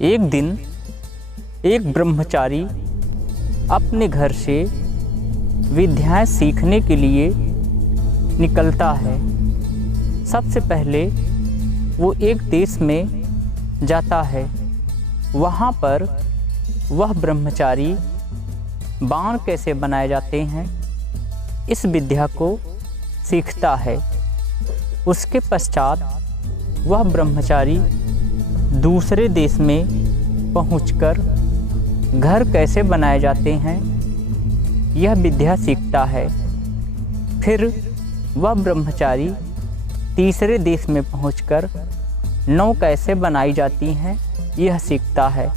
एक दिन एक ब्रह्मचारी अपने घर से विद्याएं सीखने के लिए निकलता है। सबसे पहले वो एक देश में जाता है। वहाँ पर वह ब्रह्मचारी बाण कैसे बनाए जाते हैं इस विद्या को सीखता है। उसके पश्चात वह ब्रह्मचारी दूसरे देश में पहुंचकर घर कैसे बनाए जाते हैं यह विद्या सीखता है। फिर वह ब्रह्मचारी तीसरे देश में पहुंचकर नाव कैसे बनाई जाती हैं यह सीखता है।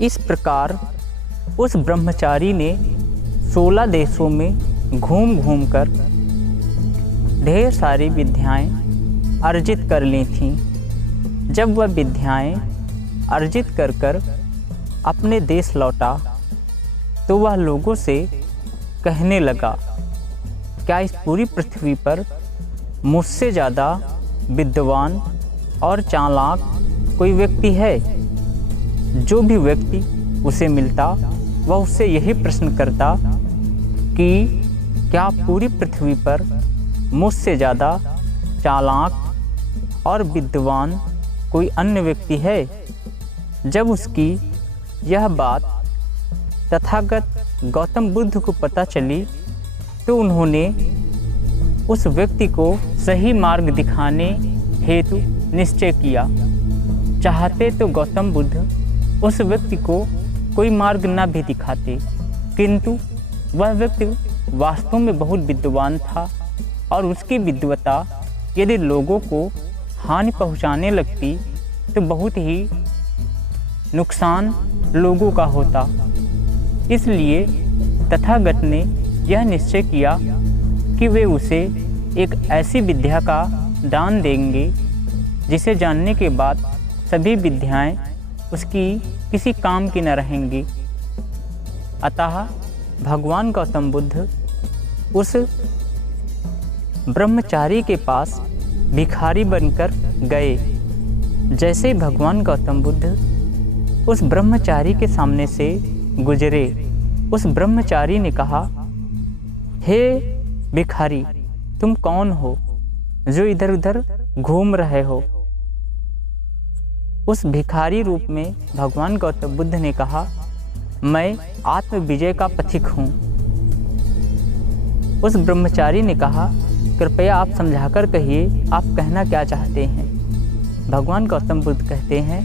इस प्रकार उस ब्रह्मचारी ने 16 देशों में घूम घूम कर ढेर सारी विद्याएं अर्जित कर ली थीं। जब वह विद्याएं अर्जित कर अपने देश लौटा तो वह लोगों से कहने लगा, क्या इस पूरी पृथ्वी पर मुझसे ज़्यादा विद्वान और चालाक कोई व्यक्ति है? जो भी व्यक्ति उसे मिलता वह उससे यही प्रश्न करता कि क्या पूरी पृथ्वी पर मुझसे ज़्यादा चालाक और विद्वान कोई अन्य व्यक्ति है? जब उसकी यह बात तथागत गौतम बुद्ध को पता चली तो उन्होंने उस व्यक्ति को सही मार्ग दिखाने हेतु निश्चय किया। चाहते तो गौतम बुद्ध उस व्यक्ति को कोई मार्ग न भी दिखाते, किंतु वह व्यक्ति वास्तव में बहुत विद्वान था और उसकी विद्वता यदि लोगों को हानि पहुंचाने लगती तो बहुत ही नुकसान लोगों का होता। इसलिए तथागत ने यह निश्चय किया कि वे उसे एक ऐसी विद्या का दान देंगे जिसे जानने के बाद सभी विद्याएं उसकी किसी काम की न रहेंगी। अतः भगवान गौतम बुद्ध उस ब्रह्मचारी के पास भिखारी बनकर गए। जैसे ही भगवान गौतम बुद्ध उस ब्रह्मचारी के सामने से गुजरे, उस ब्रह्मचारी ने कहा, हे भिखारी, तुम कौन हो जो इधर उधर घूम रहे हो? उस भिखारी रूप में भगवान गौतम बुद्ध ने कहा, मैं आत्म विजय का पथिक हूँ। उस ब्रह्मचारी ने कहा, कृपया आप समझाकर कहिए आप कहना क्या चाहते हैं। भगवान गौतम बुद्ध कहते हैं,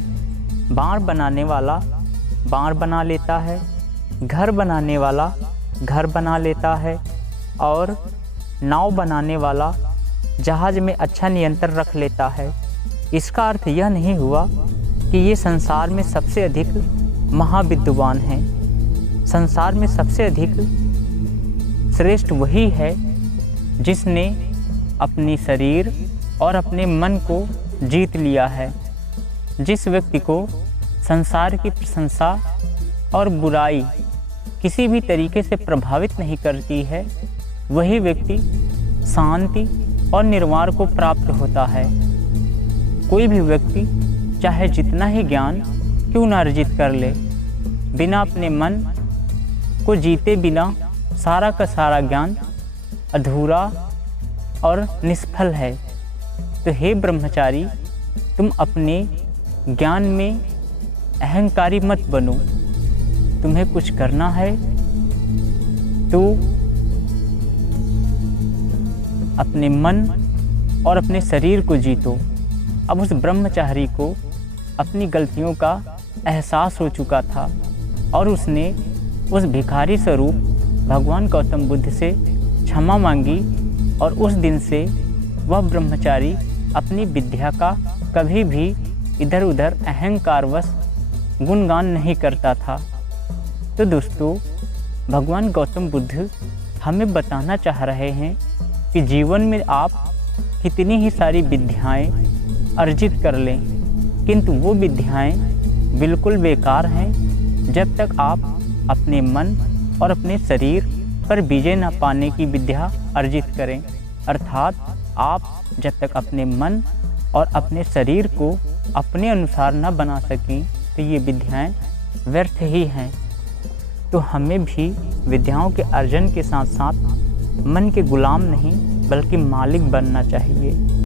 बाण बनाने वाला बाण बना लेता है, घर बनाने वाला घर बना लेता है और नाव बनाने वाला जहाज में अच्छा नियंत्रण रख लेता है। इसका अर्थ यह नहीं हुआ कि ये संसार में सबसे अधिक महाविद्वान हैं। संसार में सबसे अधिक श्रेष्ठ वही है जिसने अपनी शरीर और अपने मन को जीत लिया है। जिस व्यक्ति को संसार की प्रशंसा और बुराई किसी भी तरीके से प्रभावित नहीं करती है, वही व्यक्ति शांति और निर्वाण को प्राप्त होता है। कोई भी व्यक्ति चाहे जितना ही ज्ञान क्यों न अर्जित कर ले, बिना अपने मन को जीते बिना सारा का सारा ज्ञान अधूरा और निष्फल है। तो हे ब्रह्मचारी, तुम अपने ज्ञान में अहंकारी मत बनो। तुम्हें कुछ करना है तो अपने मन और अपने शरीर को जीतो। अब उस ब्रह्मचारी को अपनी गलतियों का एहसास हो चुका था और उसने उस भिखारी स्वरूप भगवान गौतम बुद्ध से क्षमा मांगी और उस दिन से वह ब्रह्मचारी अपनी विद्या का कभी भी इधर उधर अहंकारवश गुणगान नहीं करता था। तो दोस्तों, भगवान गौतम बुद्ध हमें बताना चाह रहे हैं कि जीवन में आप कितनी ही सारी विद्याएं अर्जित कर लें, किंतु वो विद्याएं बिल्कुल बेकार हैं जब तक आप अपने मन और अपने शरीर पर विजय न पाने की विद्या अर्जित करें। अर्थात आप जब तक अपने मन और अपने शरीर को अपने अनुसार न बना सकें तो ये विद्याएं व्यर्थ ही हैं। तो हमें भी विद्याओं के अर्जन के साथ साथ मन के गुलाम नहीं बल्कि मालिक बनना चाहिए।